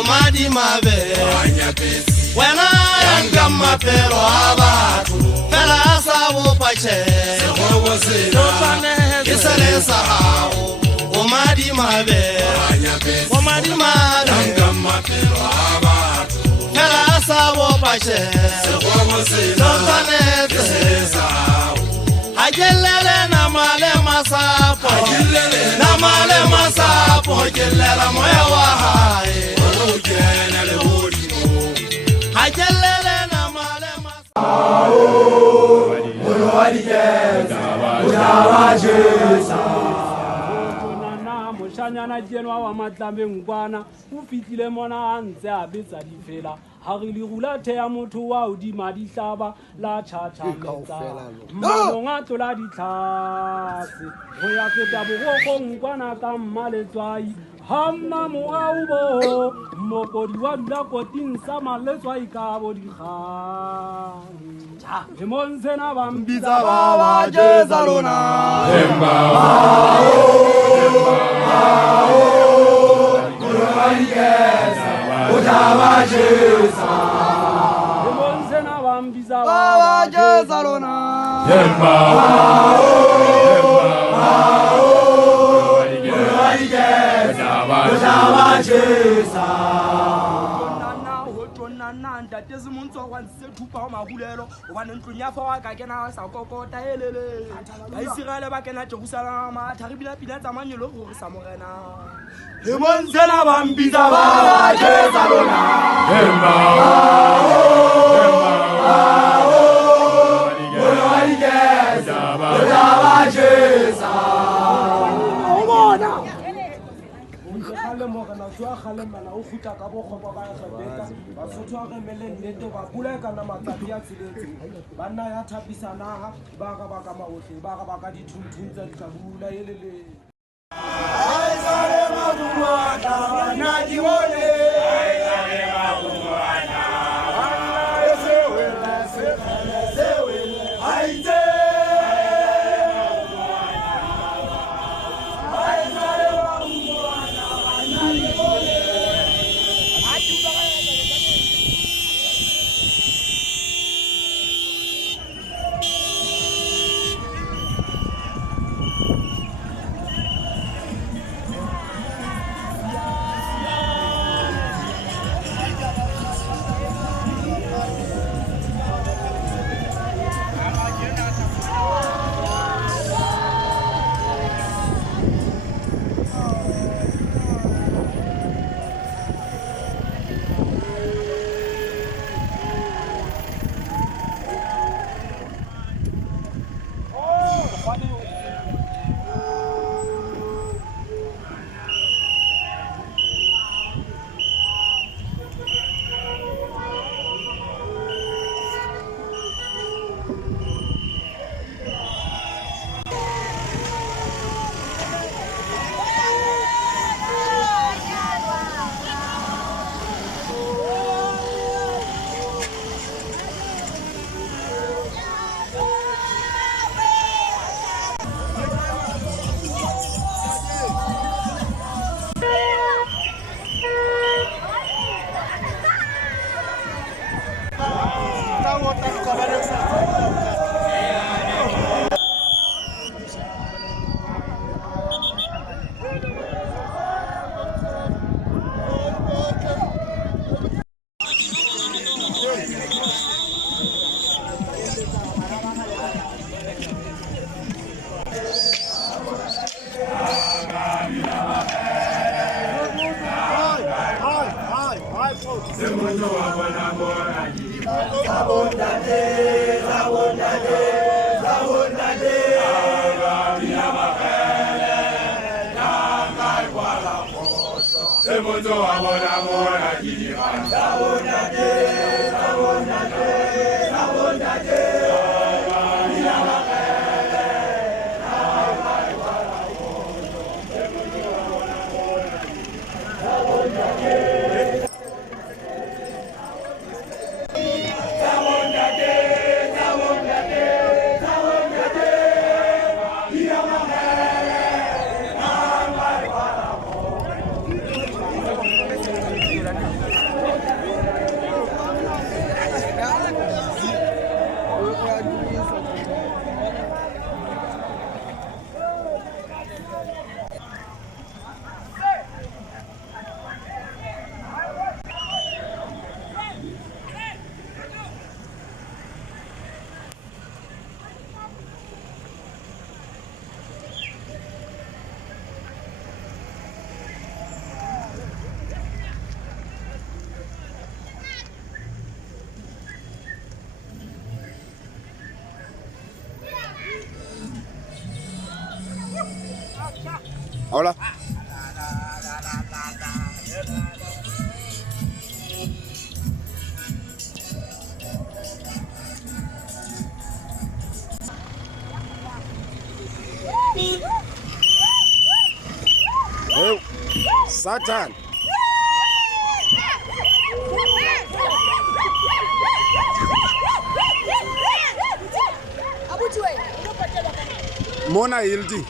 Umadi mabe Wena yangama pero abatu Fela sabu pache Kisale sahau Umadi mabe Umadi mabe Yangama pero abatu Fela sabu pache Kisale sahau Ajelele na male masapo Namale masapo Ajelele moya wahai Ujene le urimo Ajelele na male masapo Uruwadigeza Ujawajeza Nana Moshanyana jenwa wa matlambe ngwana Ufitile mona anze abetsa difela Hagili rula thea motho wa odima dihlaba la tjhatjhametsa Mmonga tola ditlhase go ya feta bogogong kwana ka mmaletswai Hamma moraubo mokodi wa dula koting sa maletswai ka bo dikgang Emontsena bambitsa ba ba jeza lona Emba Ujawajeza Emontsena bambitsa ba ba jeza lona Emba Ujawajeza Nanda tezi muntu wakwanise thupa omahulelo obane ntlunya fa ka kena sa kokota elele ba Israel ba kena Jerusalem thari bila pina tsa manyelo go sa morena le montsela bambitsa ba jeza lona emba ba jeza le mogana tswa khalemana o khuta ka bo khopa ba khabeta ba sothwa re mele nneto ba kula kana matsapi a tsiletse banna ya thapisana ba ka maohle ba ka dithunthuntsa ditlabula elele aizale mabuana na dione aizale mabuana anna esewela sewela aize Hola. Hey, Satan. Mona Hildi.